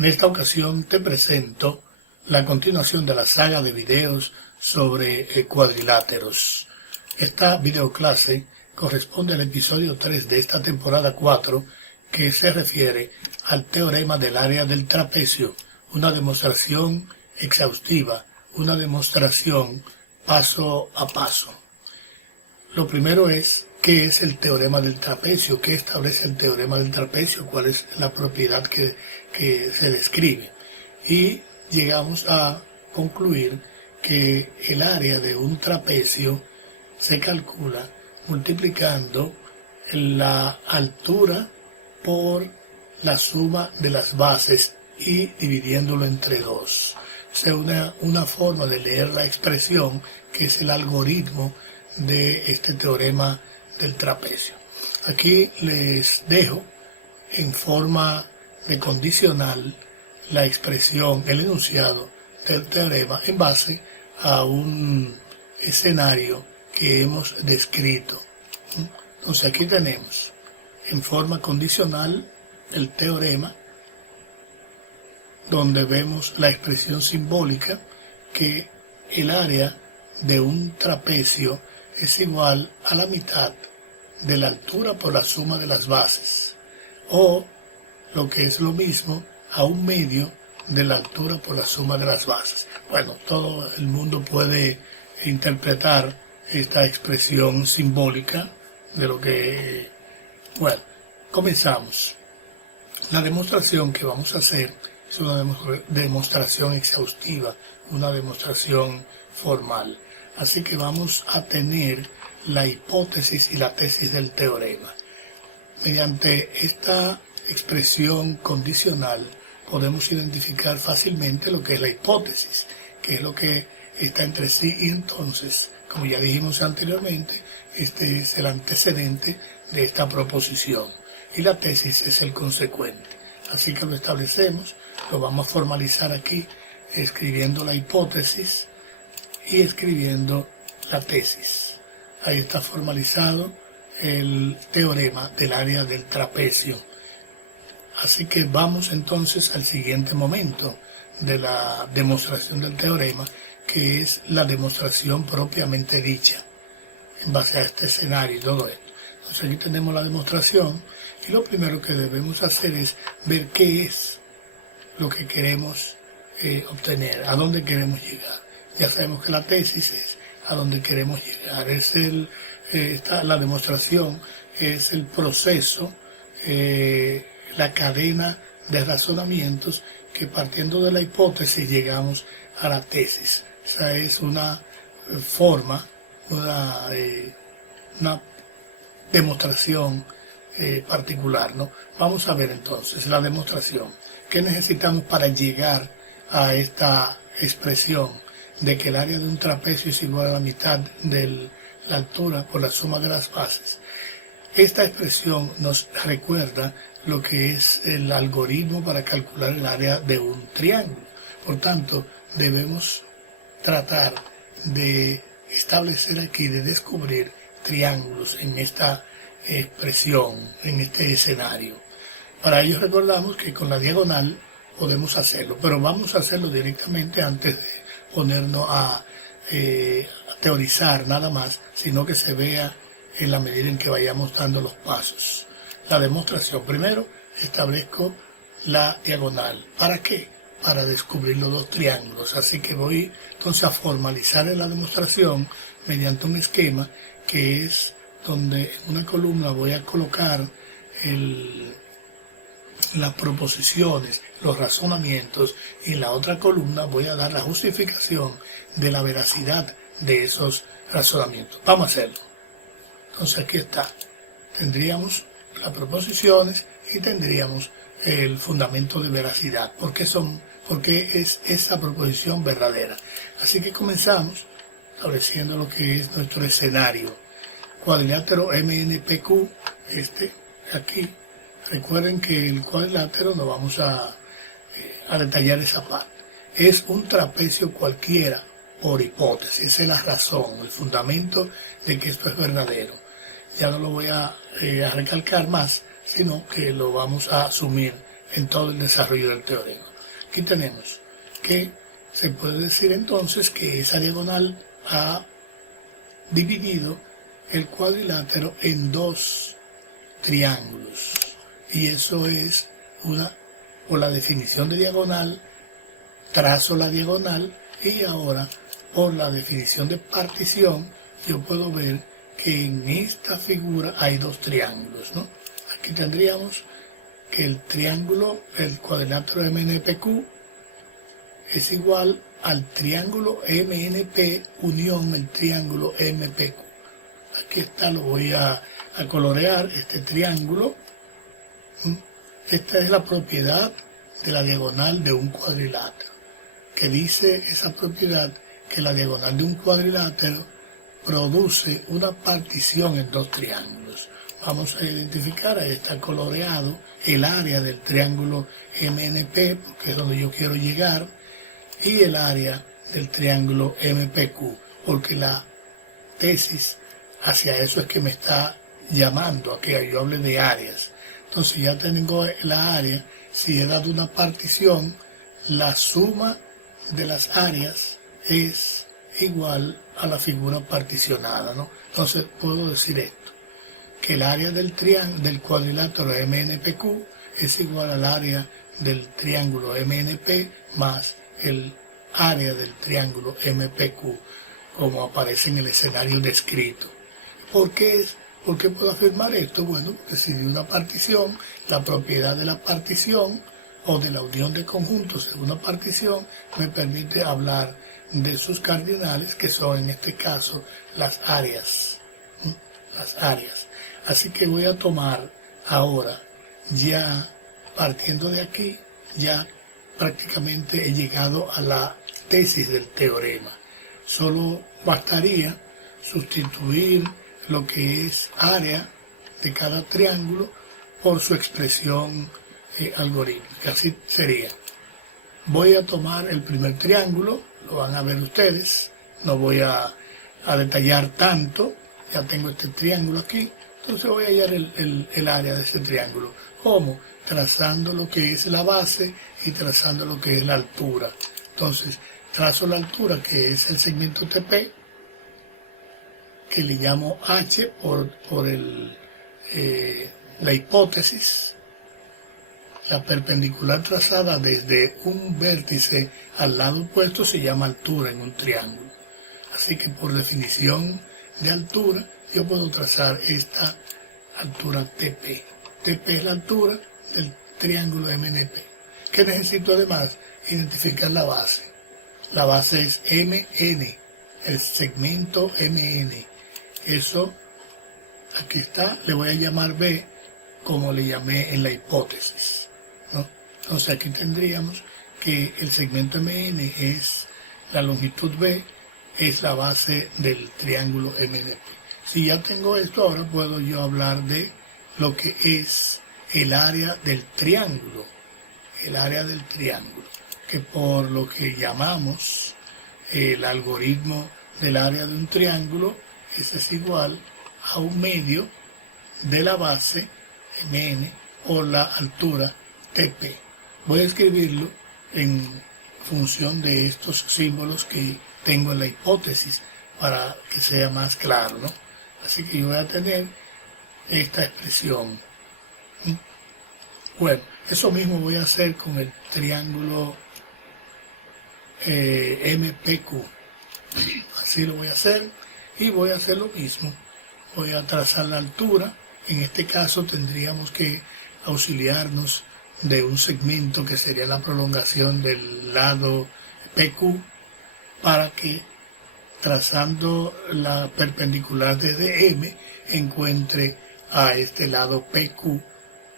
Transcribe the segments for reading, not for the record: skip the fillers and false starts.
En esta ocasión te presento la continuación de la saga de videos sobre cuadriláteros. Esta videoclase corresponde al episodio 3 de esta temporada 4, que se refiere al teorema del área del trapecio, una demostración exhaustiva, una demostración paso a paso. Lo primero es, ¿qué es el teorema del trapecio? ¿Qué establece el teorema del trapecio? ¿Cuál es la propiedad que se describe? Y llegamos a concluir que el área de un trapecio se calcula multiplicando la altura por la suma de las bases y dividiéndolo entre 2. Es una forma de leer la expresión que es el algoritmo de este teorema del trapecio. Aquí les dejo en forma de condicional la expresión, el enunciado del teorema en base a un escenario que hemos descrito. Entonces aquí tenemos en forma condicional el teorema, donde vemos la expresión simbólica que el área de un trapecio es igual a la mitad de la altura por la suma de las bases, o lo que es lo mismo, a un medio de la altura por la suma de las bases. Bueno, todo el mundo puede interpretar esta expresión simbólica de lo que... Bueno, comenzamos. La demostración que vamos a hacer es una demostración exhaustiva, una demostración formal. Así que vamos a tener la hipótesis y la tesis del teorema. Mediante esta expresión condicional podemos identificar fácilmente lo que es la hipótesis, que es lo que está entre sí, y entonces, como ya dijimos anteriormente, este es el antecedente de esta proposición y la tesis es el consecuente. Así que lo establecemos, lo vamos a formalizar aquí escribiendo la hipótesis y escribiendo la tesis. Ahí está formalizado el teorema del área del trapecio. Así que vamos entonces al siguiente momento de la demostración del teorema, que es la demostración propiamente dicha, en base a este escenario y todo esto. Entonces aquí tenemos la demostración y lo primero que debemos hacer es ver qué es lo que queremos obtener, a dónde queremos llegar. Ya sabemos que la tesis es a dónde queremos llegar. La demostración es el proceso, la cadena de razonamientos que, partiendo de la hipótesis, llegamos a la tesis. Esa es una forma, una demostración particular, ¿no? Vamos a ver entonces la demostración. ¿Qué necesitamos para llegar a esta expresión de que el área de un trapecio es igual a la mitad de la altura por la suma de las bases? Esta expresión nos recuerda lo que es el algoritmo para calcular el área de un triángulo. Por tanto, debemos tratar de establecer aquí, de descubrir triángulos en esta expresión, en este escenario. Para ello recordamos que con la diagonal podemos hacerlo, pero vamos a hacerlo directamente antes de ponernos a teorizar nada más, sino que se vea en la medida en que vayamos dando los pasos. La demostración: primero establezco la diagonal. ¿Para qué? Para descubrir los dos triángulos. Así que voy entonces a formalizar en la demostración mediante un esquema que es donde en una columna voy a colocar las proposiciones, los razonamientos, y en la otra columna voy a dar la justificación de la veracidad de esos razonamientos. Vamos a hacerlo. Entonces aquí está. Tendríamos las proposiciones y tendríamos el fundamento de veracidad. ¿Por qué es esa proposición verdadera? Así que comenzamos estableciendo lo que es nuestro escenario. Cuadrilátero MNPQ, aquí. Recuerden que el cuadrilátero, no vamos a detallar esa parte, es un trapecio cualquiera por hipótesis. Esa es la razón, el fundamento de que esto es verdadero. Ya no lo voy a recalcar más, sino que lo vamos a asumir en todo el desarrollo del teorema. Aquí tenemos que se puede decir entonces que esa diagonal ha dividido el cuadrilátero en dos triángulos. Y eso es por la definición de diagonal, trazo la diagonal y ahora por la definición de partición yo puedo ver que en esta figura hay dos triángulos, ¿no? Aquí tendríamos que el triángulo, el cuadrilátero MNPQ es igual al triángulo MNP unión el triángulo MPQ. Aquí está, lo voy a colorear, este triángulo. Esta es la propiedad de la diagonal de un cuadrilátero, que dice esa propiedad que la diagonal de un cuadrilátero produce una partición en dos triángulos. Vamos a identificar, ahí está coloreado, el área del triángulo MNP, que es donde yo quiero llegar, y el área del triángulo MPQ, porque la tesis hacia eso es que me está llamando, a que yo hable de áreas. Entonces ya tengo la área, si he dado una partición, la suma de las áreas es igual a la figura particionada, ¿no? Entonces puedo decir esto, que el área del cuadrilátero MNPQ es igual al área del triángulo MNP más el área del triángulo MPQ, como aparece en el escenario descrito. ¿Por qué puedo afirmar esto? Bueno, porque si de una partición, la propiedad de la partición o de la unión de conjuntos de una partición me permite hablar de sus cardinales, que son en este caso las áreas. Las áreas. Así que voy a tomar ahora, ya partiendo de aquí, ya prácticamente he llegado a la tesis del teorema. Solo bastaría sustituir lo que es área de cada triángulo por su expresión algorítmica. Así sería. Voy a tomar el primer triángulo, lo van a ver ustedes, no voy a detallar tanto, ya tengo este triángulo aquí, entonces voy a hallar el área de ese triángulo. ¿Cómo? Trazando lo que es la base y trazando lo que es la altura. Entonces, trazo la altura, que es el segmento TP, que le llamo H por la hipótesis. La perpendicular trazada desde un vértice al lado opuesto se llama altura en un triángulo. Así que por definición de altura, yo puedo trazar esta altura TP. TP es la altura del triángulo MNP. ¿Qué necesito además? Identificar la base. La base es MN, el segmento MN. Eso, aquí está, le voy a llamar B, como le llamé en la hipótesis, ¿no? Entonces aquí tendríamos que el segmento MN es la longitud B, es la base del triángulo MNP. Si ya tengo esto, ahora puedo yo hablar de lo que es el área del triángulo. El área del triángulo, que por lo que llamamos el algoritmo del área de un triángulo, ese es igual a un medio de la base MN o la altura TP. Voy a escribirlo en función de estos símbolos que tengo en la hipótesis para que sea más claro, ¿no? Así que yo voy a tener esta expresión. Bueno, eso mismo voy a hacer con el triángulo MPQ. Así lo voy a hacer y voy a hacer lo mismo. Voy a trazar la altura. En este caso tendríamos que auxiliarnos de un segmento que sería la prolongación del lado PQ para que trazando la perpendicular desde M encuentre a este lado PQ,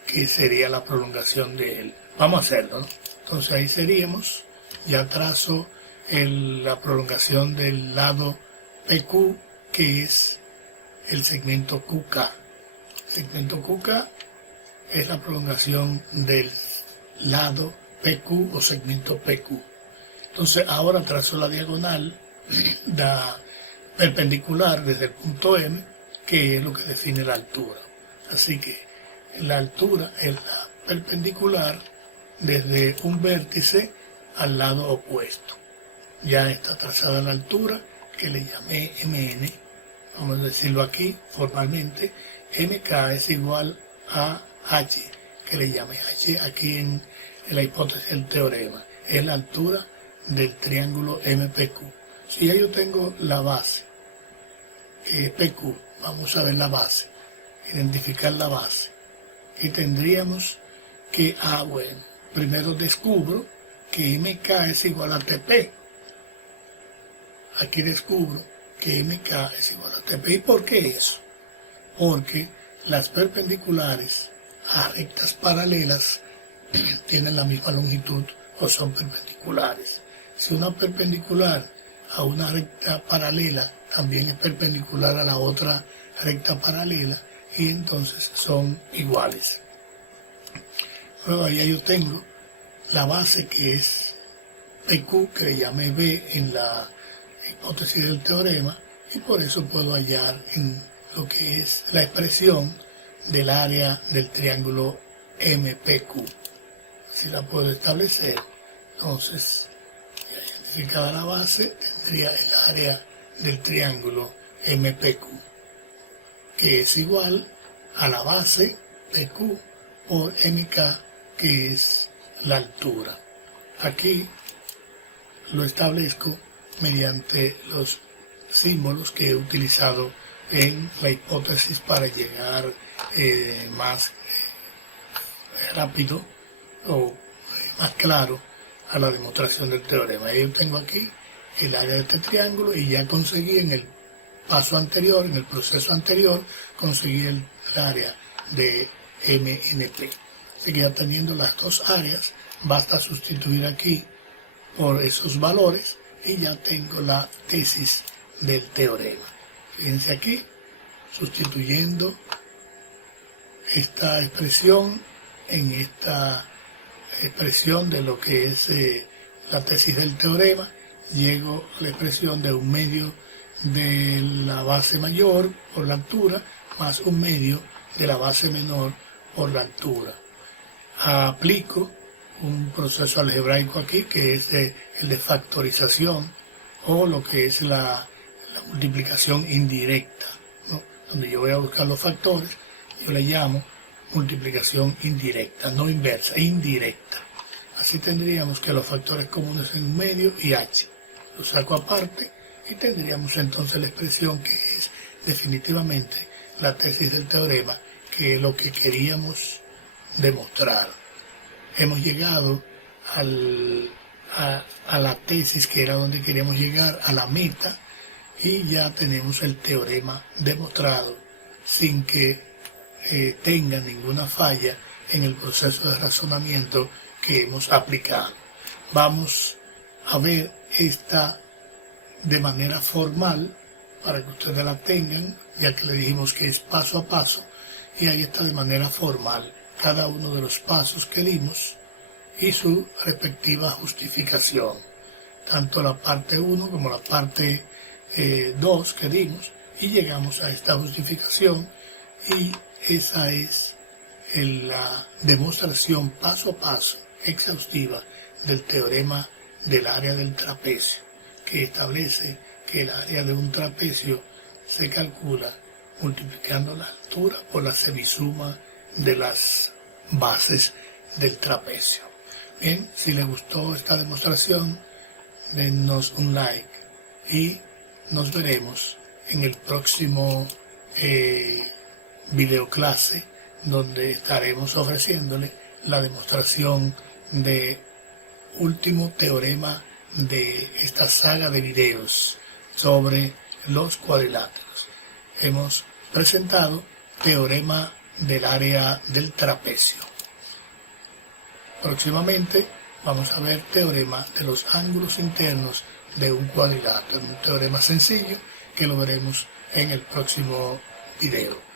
que sería la prolongación de él. Vamos a hacerlo, ¿no? Entonces ahí seríamos, ya trazo la prolongación del lado PQ, que es el segmento QK. El segmento QK es la prolongación del lado PQ o segmento PQ. Entonces ahora trazo la diagonal perpendicular desde el punto M, que es lo que define la altura. Así que la altura es la perpendicular desde un vértice al lado opuesto. Ya está trazada la altura que le llamé MN, vamos a decirlo aquí formalmente. MK es igual a H, que le llamé H aquí en la hipótesis del teorema. Es la altura del triángulo MPQ. Si ya yo tengo la base, que es PQ, vamos a ver la base, identificar la base. Y tendríamos que, bueno, primero descubro que MK es igual a TP. Aquí descubro que MK es igual a TP. ¿Y por qué eso? Porque las perpendiculares a rectas paralelas tienen la misma longitud o son perpendiculares. Si una perpendicular a una recta paralela también es perpendicular a la otra recta paralela, y entonces son iguales. Luego ya yo tengo la base que es PQ, que le llamé B en la hipótesis del teorema, y por eso puedo hallar en lo que es la expresión del área del triángulo MPQ. Si la puedo establecer, entonces, ya identificada la base, tendría el área del triángulo MPQ, que es igual a la base PQ por MK, que es la altura. Aquí lo establezco mediante los símbolos que he utilizado en la hipótesis para llegar más rápido o más claro a la demostración del teorema. Yo tengo aquí el área de este triángulo y ya conseguí en el paso anterior, en el proceso anterior, conseguí el área de MNP. Así que ya teniendo las dos áreas, basta sustituir aquí por esos valores y ya tengo la tesis del teorema. Fíjense aquí, sustituyendo esta expresión en esta expresión de lo que es la tesis del teorema, llego a la expresión de 1/2 de la base mayor por la altura más 1/2 de la base menor por la altura. Aplico un proceso algebraico aquí que es el de factorización, o lo que es la multiplicación indirecta, ¿no? Donde yo voy a buscar los factores, yo le llamo multiplicación indirecta, no inversa, indirecta. Así tendríamos que los factores comunes en 1/2 y h. Lo saco aparte y tendríamos entonces la expresión que es definitivamente la tesis del teorema, que es lo que queríamos demostrar. Hemos llegado a la tesis, que era donde queríamos llegar, a la meta, y ya tenemos el teorema demostrado sin que tenga ninguna falla en el proceso de razonamiento que hemos aplicado. Vamos a ver esta de manera formal para que ustedes la tengan, ya que le dijimos que es paso a paso, y ahí está de manera formal cada uno de los pasos que dimos y su respectiva justificación, tanto la parte 1 como la parte 2 que dimos, y llegamos a esta justificación, y esa es la demostración paso a paso exhaustiva del teorema del área del trapecio, que establece que el área de un trapecio se calcula multiplicando la altura por la semisuma de las bases del trapecio. Bien, si les gustó esta demostración, denos un like y nos veremos en el próximo videoclase, donde estaremos ofreciéndole la demostración de último teorema de esta saga de videos sobre los cuadriláteros. Hemos presentado teorema del área del trapecio. Próximamente vamos a ver teorema de los ángulos internos de un cuadrilátero, un teorema sencillo que lo veremos en el próximo video.